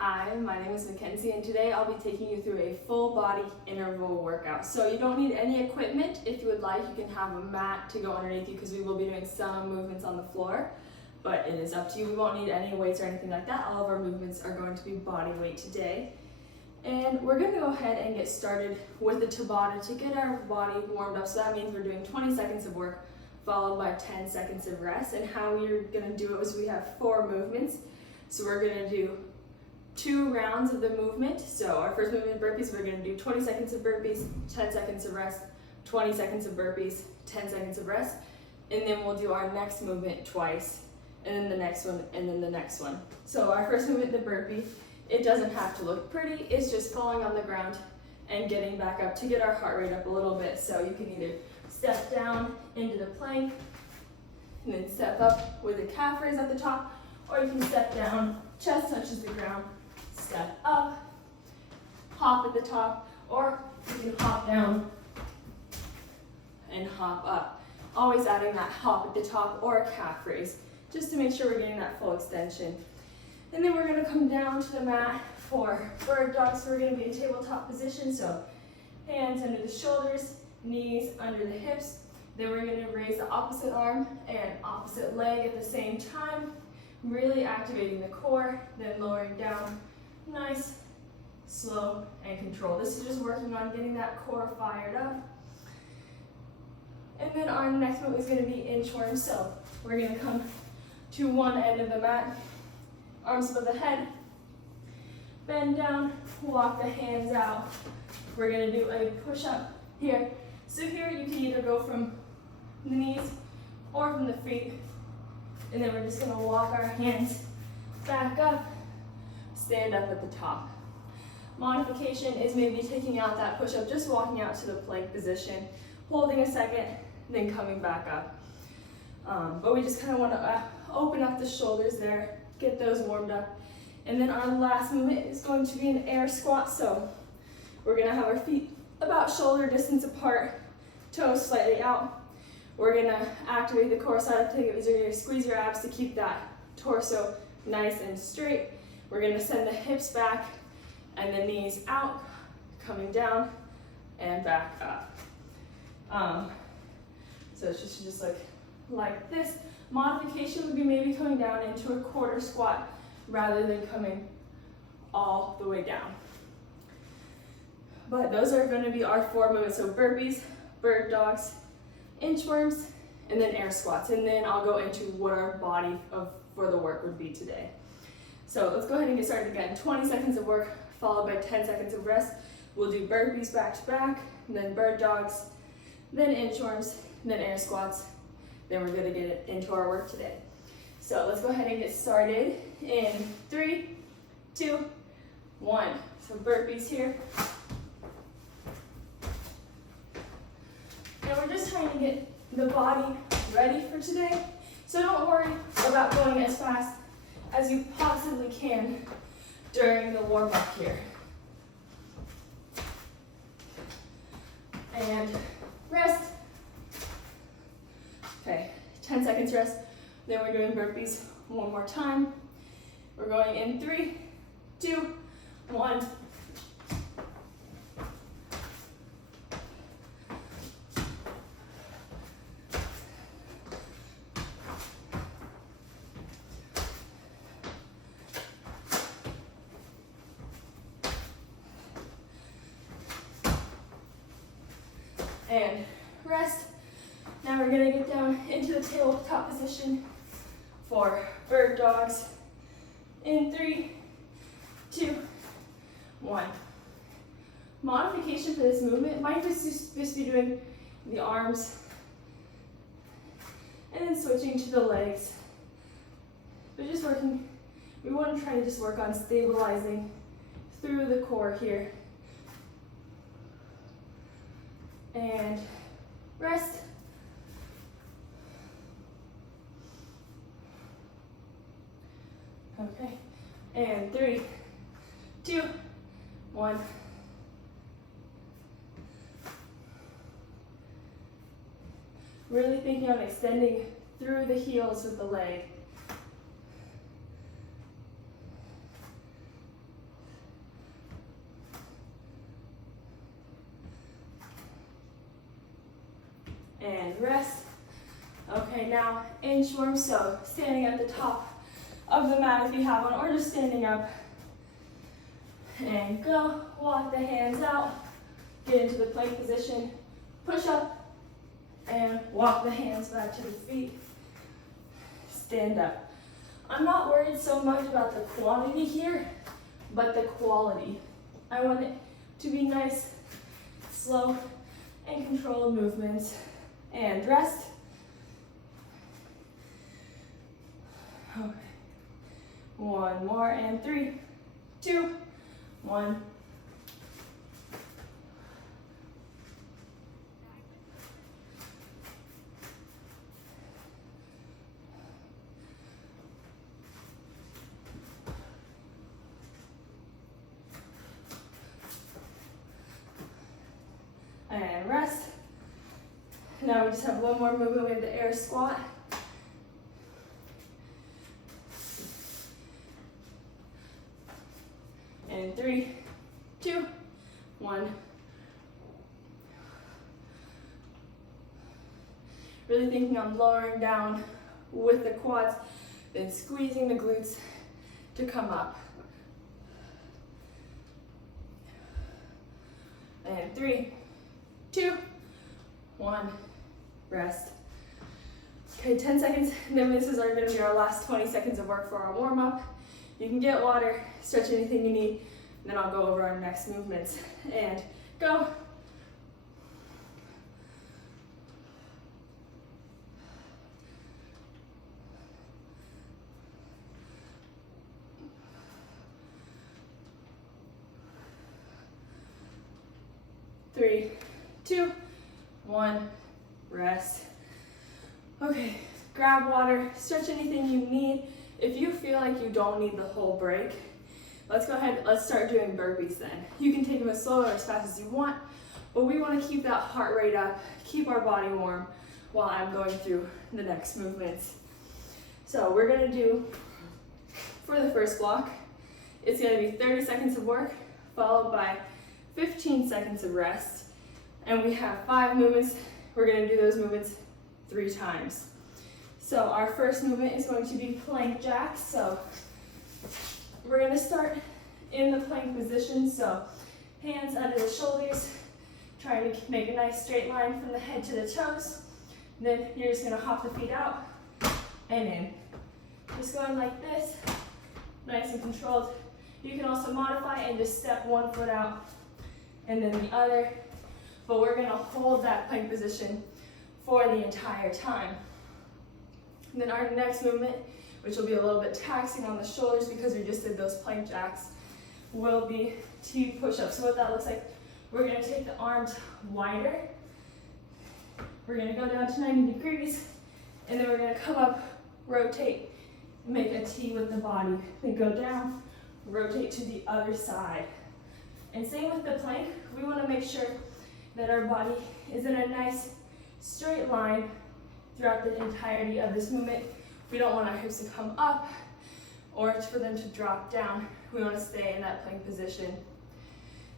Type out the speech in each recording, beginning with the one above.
Hi, my name is Mackenzie and today I'll be taking you through a full body interval workout. So you don't need any equipment. If you would like, you can have a mat to go underneath you because we will be doing some movements on the floor, but it is up to you. We won't need any weights or anything like that. All of our movements are going to be body weight today. And we're going to go ahead and get started with the Tabata to get our body warmed up. So that means we're doing 20 seconds of work followed by 10 seconds of rest. And how we're going to do it is we have 4 movements. So we're going to do 2 rounds of the movement. So our first movement, burpees, we're going to do 20 seconds of burpees, 10 seconds of rest, 20 seconds of burpees, 10 seconds of rest, and then we'll do our next movement twice, and then the next one, and then the next one. So our first movement, the burpee, it doesn't have to look pretty, it's just falling on the ground and getting back up to get our heart rate up a little bit. So you can either step down into the plank, and then step up with a calf raise at the top, or you can step down, chest touches the ground, step up, hop at the top, or you can hop down and hop up. Always adding that hop at the top or a calf raise, just to make sure we're getting that full extension. And then we're gonna come down to the mat for bird dog. So we're gonna be in tabletop position. So hands under the shoulders, knees under the hips. Then we're gonna raise the opposite arm and opposite leg at the same time, really activating the core, then lowering down. Nice, slow, and controlled. This is just working on getting that core fired up. And then our next move is going to be inchworm. So we're going to come to one end of the mat, arms above the head, bend down, walk the hands out. We're going to do a push-up here. So here you can either go from the knees or from the feet, and then we're just going to walk our hands back up, stand up at the top. Modification is maybe taking out that push-up, just walking out to the plank position, holding a second, then coming back up. But we just kind of want to open up the shoulders there, get those warmed up. And then our last movement is going to be an air squat. So we're going to have our feet about shoulder distance apart, toes slightly out. We're going to activate the core side of the thing. You're going to squeeze your abs to keep that torso nice and straight. We're going to send the hips back and the knees out, coming down and back up. So it's just like this. Modification would be maybe coming down into a quarter squat rather than coming all the way down. But those are going to be our 4 movements. So burpees, bird dogs, inchworms, and then air squats. And then I'll go into what our body for the work would be today. So let's go ahead and get started again. 20 seconds of work followed by 10 seconds of rest. We'll do burpees back to back, then bird dogs, then inchworms, then air squats. Then we're gonna get into our work today. So let's go ahead and get started in 3, 2, 1. So burpees here. And we're just trying to get the body ready for today. So don't worry about going as fast as you possibly can during the warm-up here. And rest. Okay, 10 seconds rest. Then we're doing burpees one more time. We're going in 3, 2, 1. And rest. Now we're gonna get down into the tabletop position for bird dogs in 3, 2, 1. Modification for this movement might just be doing the arms and then switching to the legs. But just working, we want to try to just work on stabilizing through the core here. And rest. Okay, and 3, 2, 1. Really thinking on extending through the heels with the leg. rest. Okay, now inchworm, so standing at the top of the mat if you have one, or just standing up. And go, walk the hands out, get into the plank position, push up, and walk the hands back to the feet. Stand up. I'm not worried so much about the quantity here, but the quality. I want it to be nice, slow, and controlled movements. And rest. Okay. One more, and 3, 2, 1. And rest. Now we just have one more movement. We have the air squat. And 3, 2, 1. Really thinking on lowering down with the quads, then squeezing the glutes to come up. And 3, 2, 1. Rest. Okay, 10 seconds, and then this is going to be our last 20 seconds of work for our warm-up. You can get water, stretch anything you need, and then I'll go over our next movements. And go. Three, 2, 1, rest. Okay, grab water, stretch anything you need. If you feel like you don't need the whole break, let's go ahead, let's start doing burpees then. You can take them as slow or as fast as you want, but we want to keep that heart rate up, keep our body warm while I'm going through the next movements. So we're going to do, for the first block, it's going to be 30 seconds of work, followed by 15 seconds of rest. And we have 5 movements. We're going to do those movements 3 times. So our first movement is going to be plank jacks. So we're going to start in the plank position. So hands under the shoulders, trying to make a nice straight line from the head to the toes. Then you're just going to hop the feet out and in. Just going like this, nice and controlled. You can also modify and just step one foot out and then the other. But we're going to hold that plank position for the entire time. And then our next movement, which will be a little bit taxing on the shoulders because we just did those plank jacks, will be T push-ups. So what that looks like, we're going to take the arms wider. We're going to go down to 90 degrees, and then we're going to come up, rotate, make a T with the body. Then go down, rotate to the other side. And same with the plank, we want to make sure that our body is in a nice straight line throughout the entirety of this movement. We don't want our hips to come up or for them to drop down. We want to stay in that plank position.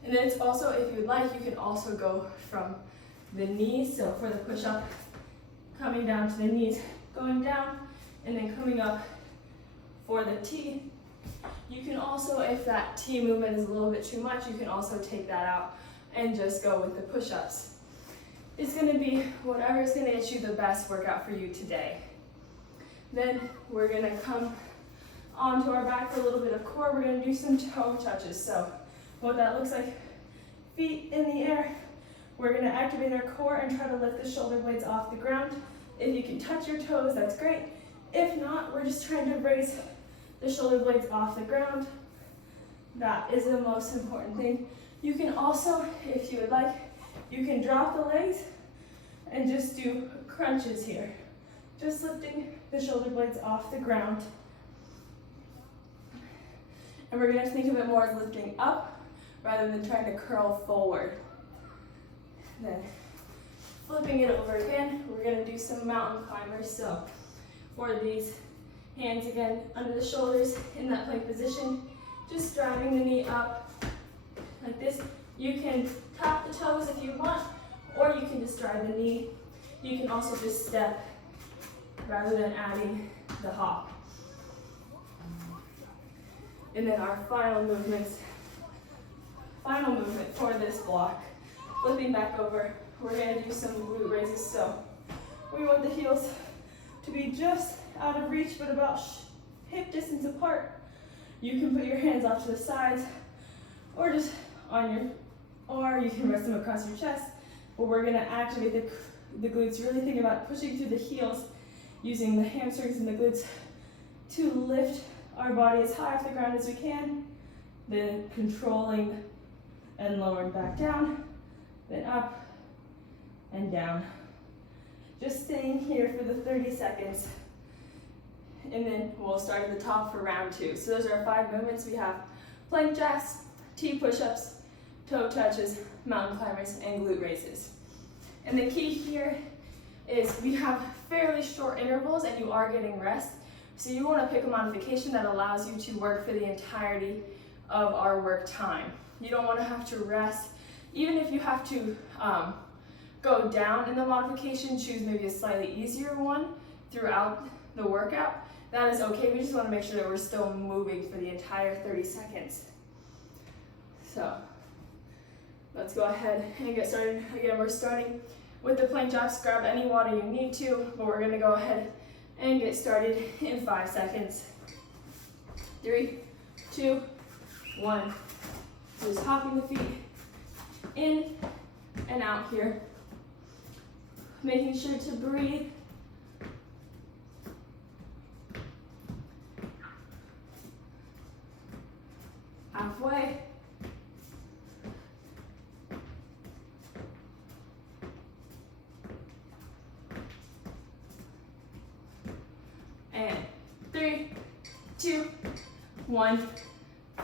And then it's also, if you would like, you can also go from the knees. So for the push-up, coming down to the knees, going down, and then coming up for the T. You can also, if that T movement is a little bit too much, you can also take that out and just go with the push-ups. It's going to be whatever is going to get you the best workout for you today. Then we're going to come onto our back for a little bit of core. We're going to do some toe touches. So what that looks like, feet in the air. We're going to activate our core and try to lift the shoulder blades off the ground. If you can touch your toes, that's great. If not, we're just trying to raise the shoulder blades off the ground. That is the most important thing. You can also, if you would like, you can drop the legs and just do crunches here. Just lifting the shoulder blades off the ground. And we're going to think of it more as lifting up rather than trying to curl forward. Then flipping it over again, we're going to do some mountain climbers. So for these, hands again under the shoulders in that plank position, just driving the knee up like this. You can tap the toes if you want, or you can just drive the knee. You can also just step rather than adding the hop. And then our final movement for this block, flipping back over, we're gonna do some glute raises. So we want the heels to be just out of reach, but about hip distance apart. You can put your hands off to the sides, or just on your, or you can rest them across your chest. But we're gonna activate the glutes, really think about pushing through the heels, using the hamstrings and the glutes to lift our body as high off the ground as we can, then controlling and lowering back down, then up and down. Just staying here for the 30 seconds. And then we'll start at the top for round 2. So those are our 5 movements. We have plank jacks, T push-ups, toe touches, mountain climbers, and glute raises. And the key here is we have fairly short intervals and you are getting rest. So you want to pick a modification that allows you to work for the entirety of our work time. You don't want to have to rest. Even if you have to go down in the modification, choose maybe a slightly easier one throughout the workout. That is okay. We just want to make sure that we're still moving for the entire 30 seconds. So let's go ahead and get started. Again, we're starting with the plank jacks. Grab any water you need to, but we're going to go ahead and get started in 5 seconds. 3, 2, 1. Just hopping the feet in and out here. Making sure to breathe. Halfway. And 3, 2, 1,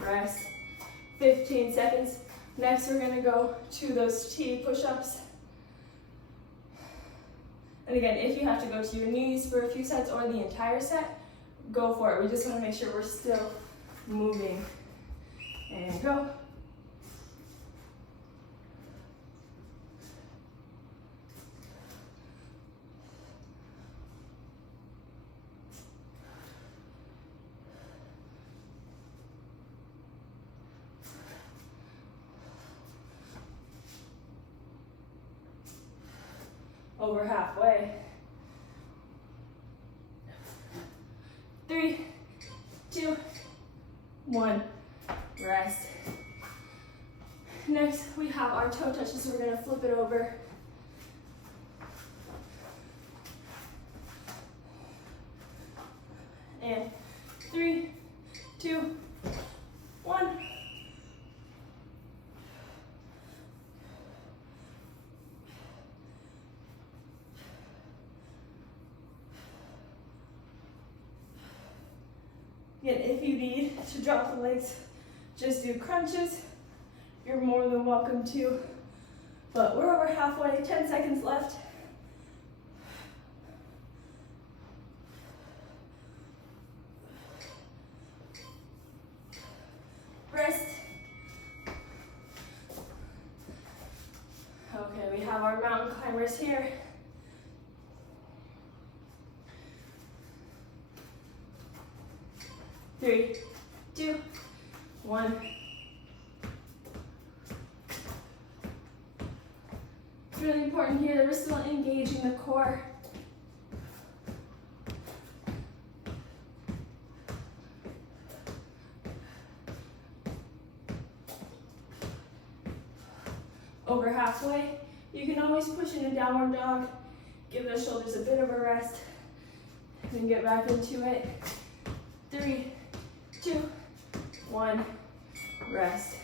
rest. 15 seconds. Next, we're gonna go to those T push-ups. And again, if you have to go to your knees for a few sets or the entire set, go for it. We just wanna make sure we're still moving. And go. Over halfway. 3, 2, 1, rest. Next, we have our toe touches, so we're gonna flip it over. And 3, 2, 1. Again, if you need to drop the legs, just do crunches. You're more than welcome to. But we're over halfway, 10 seconds left. Rest. Okay, we have our mountain climbers here. Three, 2, 1. It's really important here that we're still engaging the core. Over halfway, you can always push in a downward dog, give those shoulders a bit of a rest, and then get back into it. 3, 2, 1, rest.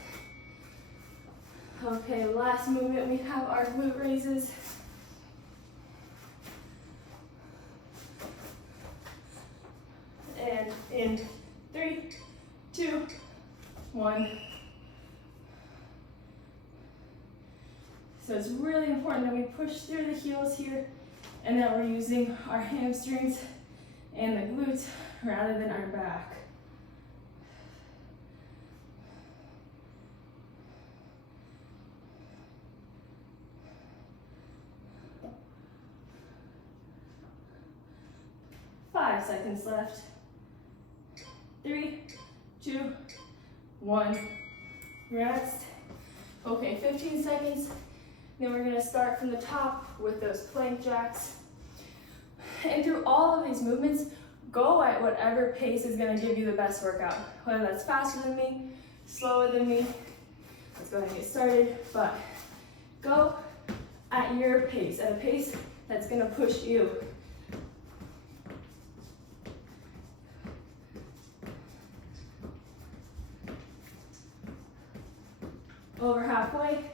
Okay, last movement, we have our glute raises. And in 3, 2, 1. So it's really important that we push through the heels here and that we're using our hamstrings and the glutes rather than our back. 5 seconds left. 3, 2, 1. Rest. Okay, 15 seconds. Then we're gonna start from the top with those plank jacks. And through all of these movements, go at whatever pace is gonna give you the best workout. Whether that's faster than me, slower than me. Let's go ahead and get started, but go at your pace, at a pace that's gonna push you. Over halfway.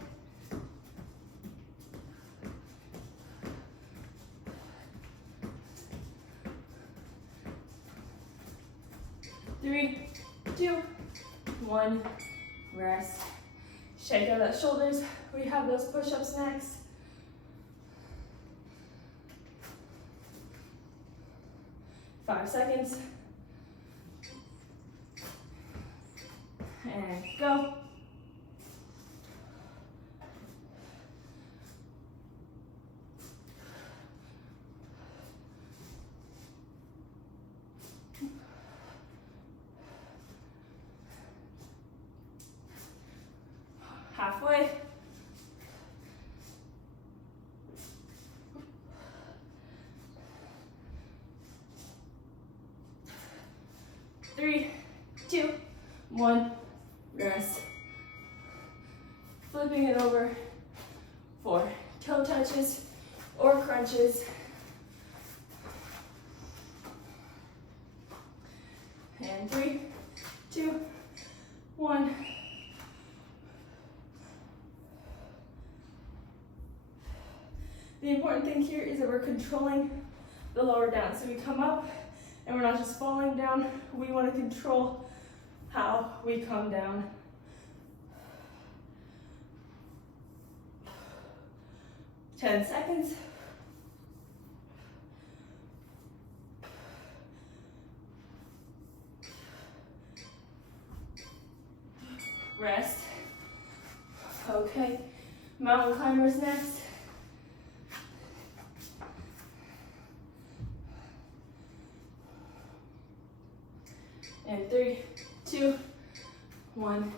Three, 2, 1, rest. Shake out those shoulders. We have those push-ups next. Five seconds. And go. Halfway. Three, 2, 1, rest. Flipping it over for toe touches or crunches. And 3, 2, 1. The important thing here is that we're controlling the lower down. So we come up and we're not just falling down. We want to control how we come down. Ten seconds. Rest. Okay, mountain climbers next. And 3, 2, 1.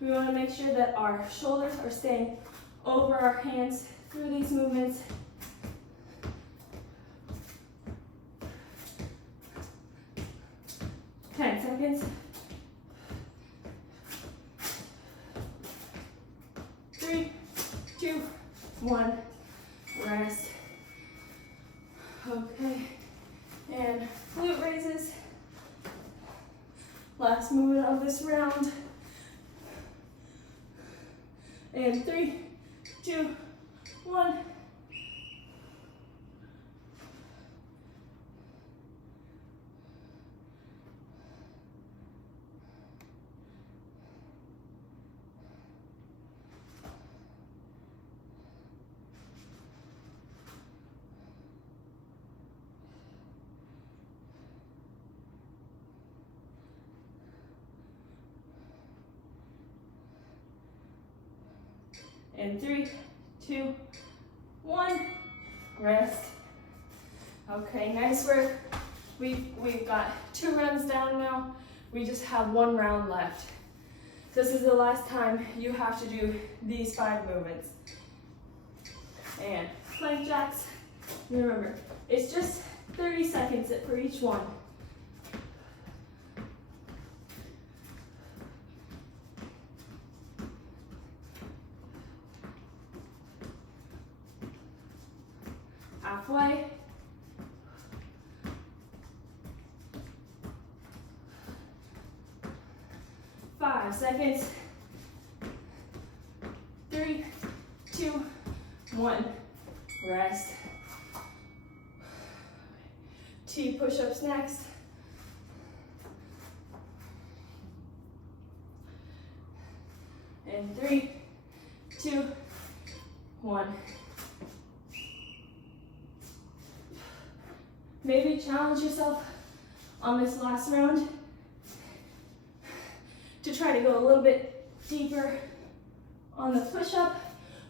We want to make sure that our shoulders are staying over our hands through these movements. Ten seconds. 3, 2, 1, rest. Okay, and glute raises. Last movement of this round. And 3, 2, 1. And 3, 2, 1, rest. Okay, nice work. We've got 2 rounds down now. We just have 1 round left. This is the last time you have to do these 5 movements. And plank jacks, remember, it's just 30 seconds for each one. Halfway. Five seconds. 3, 2, 1. Rest. T push-ups next. And 3, 2, 1. Maybe challenge yourself on this last round to try to go a little bit deeper on the push-up,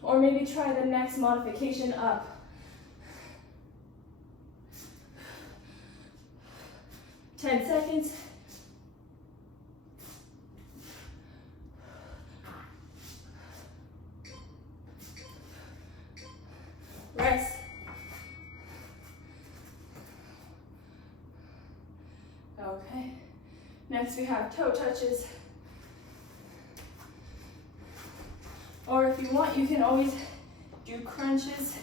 or maybe try the next modification up. Ten seconds. Rest. Okay. Next we have toe touches. Or if you want, you can always do crunches.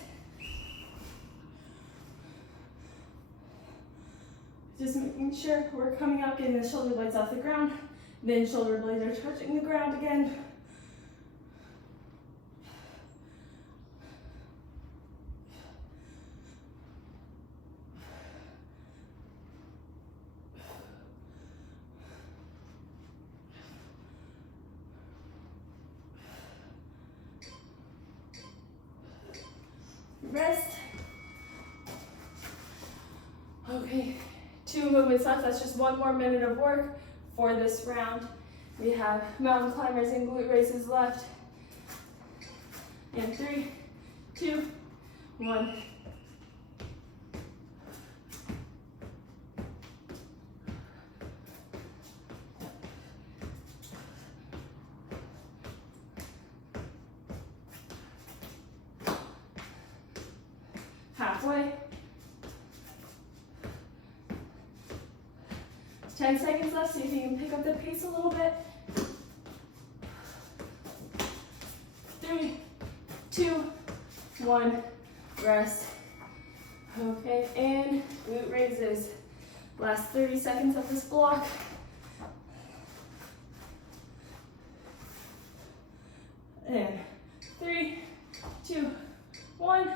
Just making sure we're coming up, getting the shoulder blades off the ground. Then shoulder blades are touching the ground again. Rest. Okay, 2 movements left. That's just 1 more minute of work for this round. We have mountain climbers and glute raises left. In 3, 2, 1. Halfway. 10 seconds left, see if you can pick up the pace a little bit. 3, 2, 1, rest. Okay, and glute raises. Last 30 seconds of this block. And 3, 2, 1.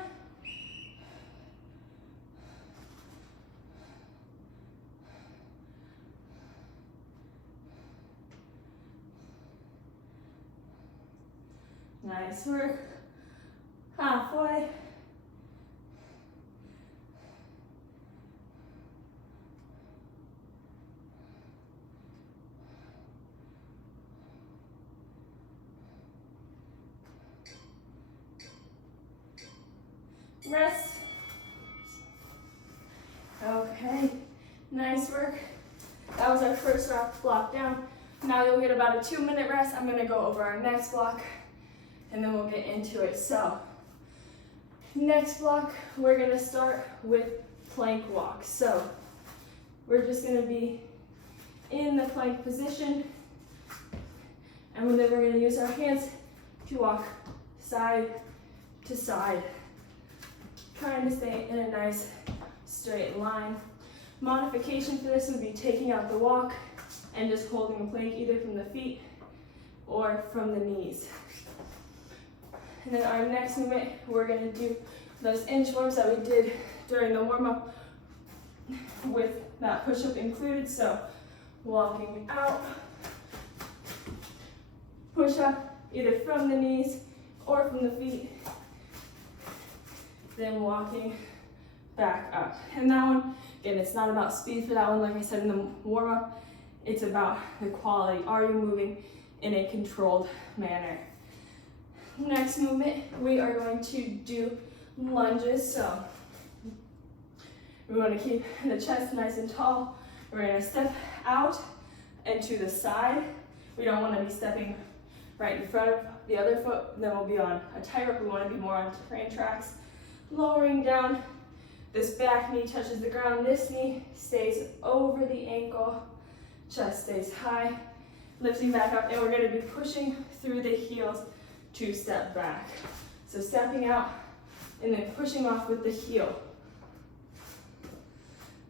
Nice work. Halfway. Rest. Okay, nice work. That was our first block down. Now you'll get about a 2-minute rest. I'm gonna go over our next block and then we'll get into it. So, next block, we're gonna start with plank walk. So, we're just gonna be in the plank position, and then we're gonna use our hands to walk side to side, trying to stay in a nice straight line. Modification for this would be taking out the walk and just holding a plank either from the feet or from the knees. And then our next movement, we're gonna do those inchworms that we did during the warm-up with that push-up included. So walking out, push up either from the knees or from the feet, then walking back up. And that one, again, it's not about speed for that one. Like I said in the warm-up, it's about the quality. Are you moving in a controlled manner? Next movement, we are going to do lunges. So we want to keep the chest nice and tall. We're going to step out and to the side. We don't want to be stepping right in front of the other foot. Then we'll be on a tightrope. We want to be more on train tracks. Lowering down. This back knee touches the ground. This knee stays over the ankle. Chest stays high. Lifting back up, and we're going to be pushing through the heels to step back. So stepping out and then pushing off with the heel.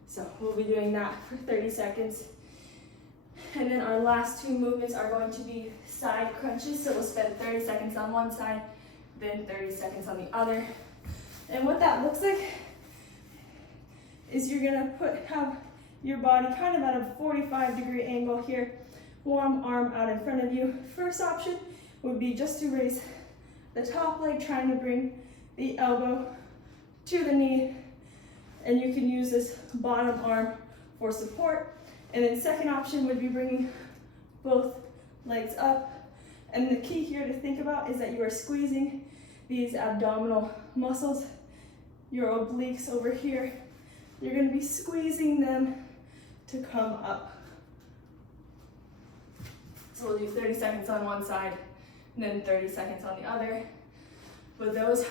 So we'll be doing that for 30 seconds. And then our last 2 movements are going to be side crunches. So we'll spend 30 seconds on one side, then 30 seconds on the other. And what that looks like is you're gonna have your body kind of at a 45-degree angle here. One arm out in front of you. First option would be just to raise the top leg, trying to bring the elbow to the knee, and you can use this bottom arm for support. And then second option would be bringing both legs up And the key here to think about is that you are squeezing these abdominal muscles, your obliques over here. You're going to be squeezing them to come up. So we'll do 30 seconds on one side, and then 30 seconds on the other. But those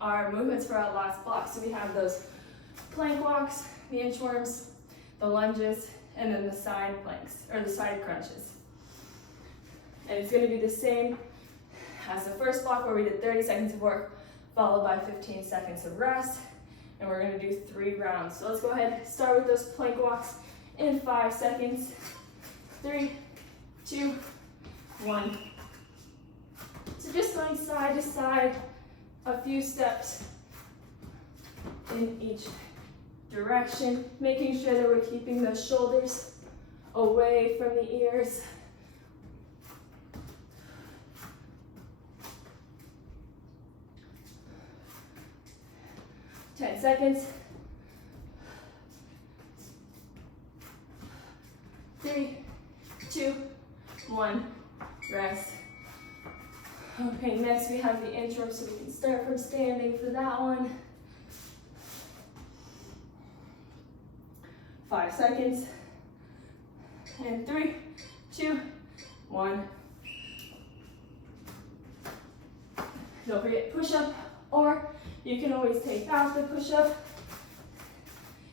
are movements for our last block. So we have those plank walks, the inchworms, the lunges, and then the side planks, or the side crunches. And it's going to be the same as the first block where we did 30 seconds of work, followed by 15 seconds of rest. And we're going to do 3 rounds. So let's go ahead and start with those plank walks in 5 seconds. 3, 2, 1. So just going side to side, a few steps in each direction, making sure that we're keeping those shoulders away from the ears. 10 seconds. 3, 2, 1, rest. Okay, next we have the inchworm, so we can start from standing for that one. 5 seconds. And 3, 2, 1. Don't forget push-up, or you can always take out the push-up.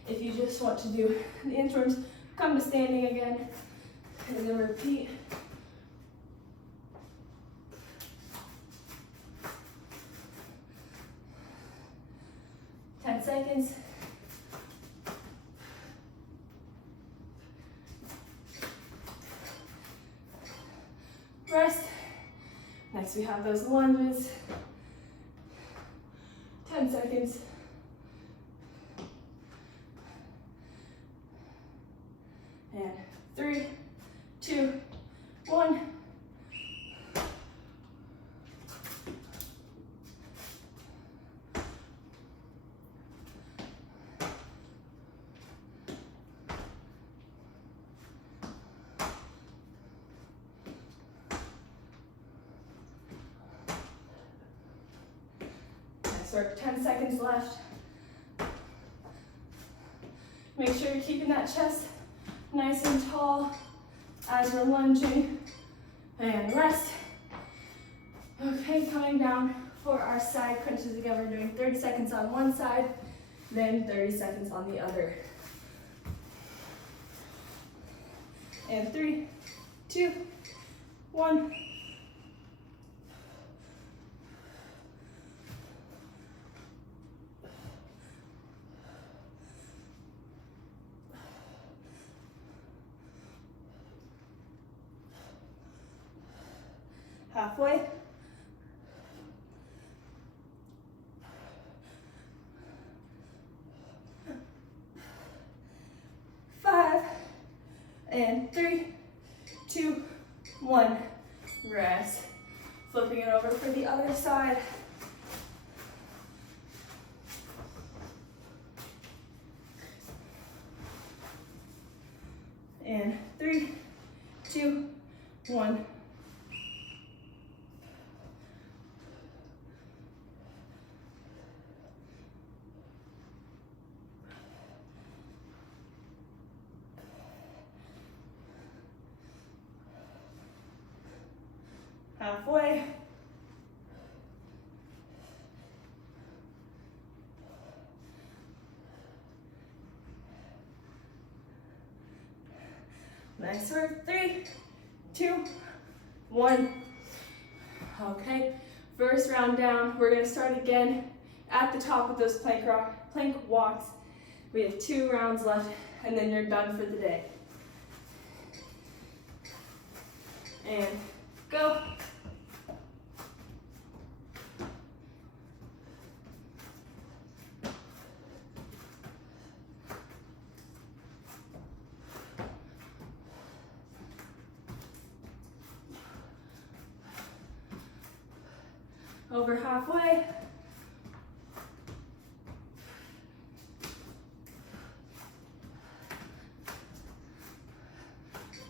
If you just want to do the inchworms, come to standing again, and then repeat. Seconds. Rest. Next we have those lunges. 10 seconds. And 3, 2, 1. So 10 seconds left. Make sure you're keeping that chest nice and tall as we're lunging. And rest. Okay, coming down for our side crunches again. We're doing 30 seconds on one side, then 30 seconds on the other. And 3, 2, 1. Halfway. 5, and 3, 2, 1. Rest. Flipping it over for the other side. And 3, 2, 1. Halfway. Nice work. 3, 2, 1. Okay, first round down. We're going to start again at the top with those plank walks. We have 2 rounds left, and then you're done for the day. And go. Over halfway.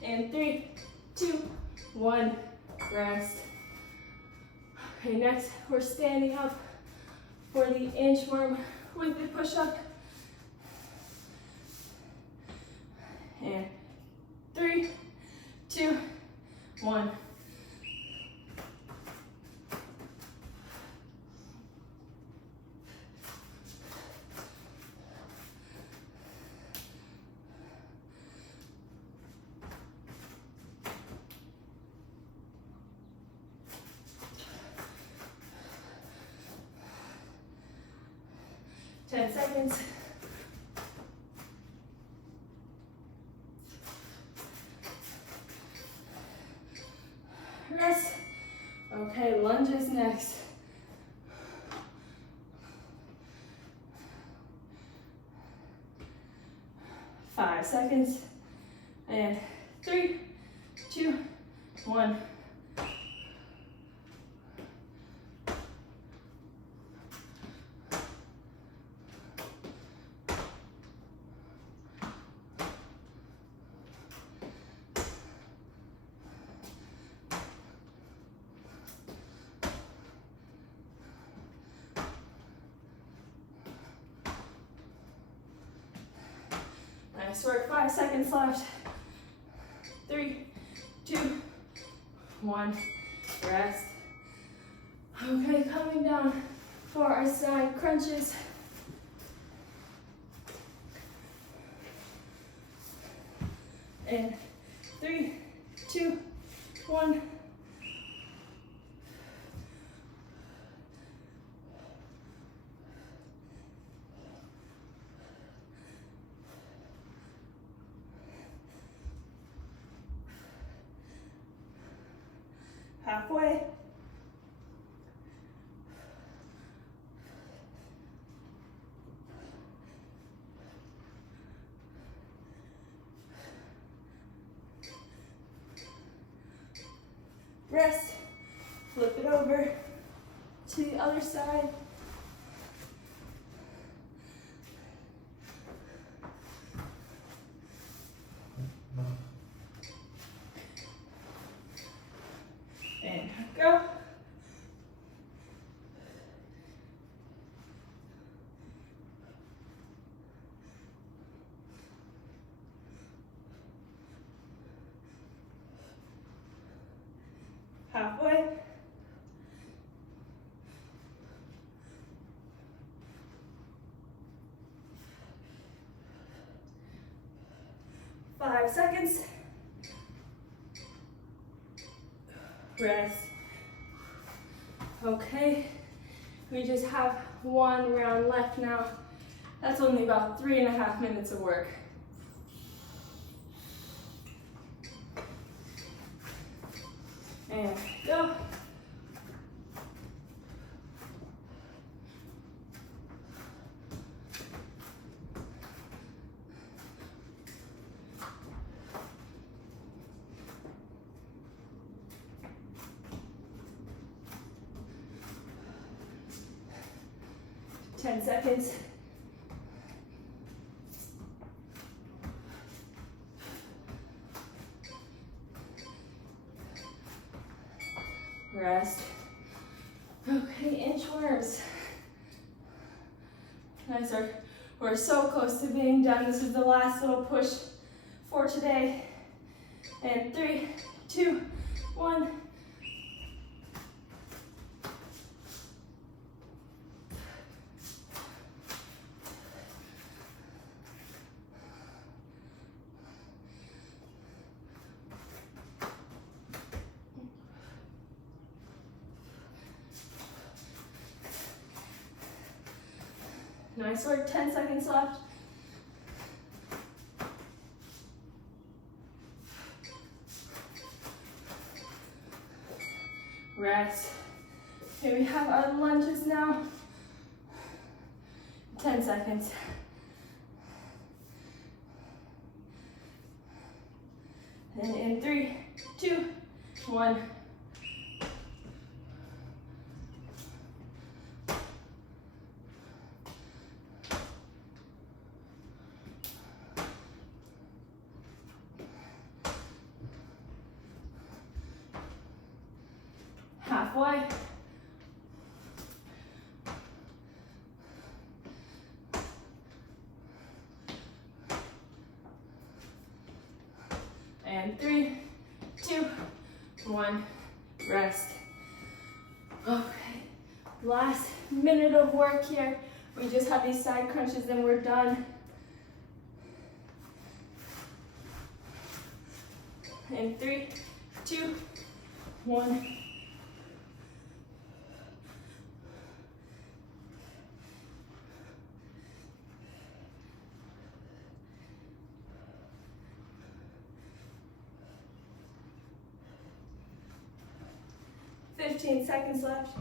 And 3, 2, 1. Rest. Okay, next we're standing up for the inchworm with the push-up. And 3, 2, 1. Ten seconds. Rest. Okay, lunges next. Five seconds. And 3, 2, 1. Nice work, 5 seconds left. 3, 2, 1, rest. Okay, coming down for our side crunches. And 3, 2, 1. Halfway. Rest. Flip it over to the other side. And go. Halfway. Five seconds. Rest. Okay, we just have one round left now. That's only about 3.5 minutes of work. And go. Ten seconds. Rest. Okay, inchworms. Nice work. We're so close to being done. This is the last little push for today. And 3, 2, 1. Nice work, 10 seconds left. Rest. Here we have our lunges now. 10 seconds. And in 3, 2, 1. Halfway. And 3, 2, 1, rest. Okay, last minute of work here. We just have these side crunches and we're done. And 3, 2, 1. Fifteen seconds left.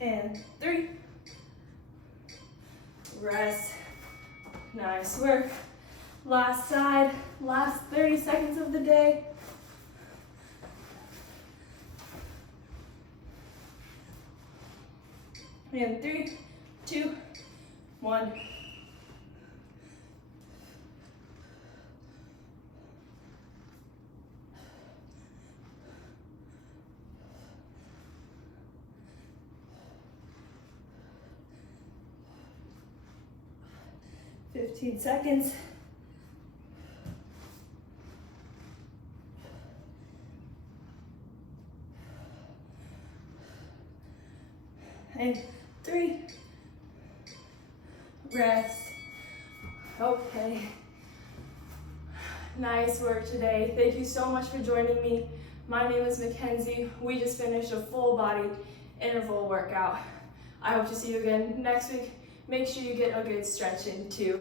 And 3, rest. Nice work. Last side, last 30 seconds of the day. And 3, 2, 1. Fifteen seconds. And 3, rest. Okay. Nice work today. Thank you so much for joining me. My name is Mackenzie. We just finished a full body interval workout. I hope to see you again next week. Make sure you get a good stretch in too.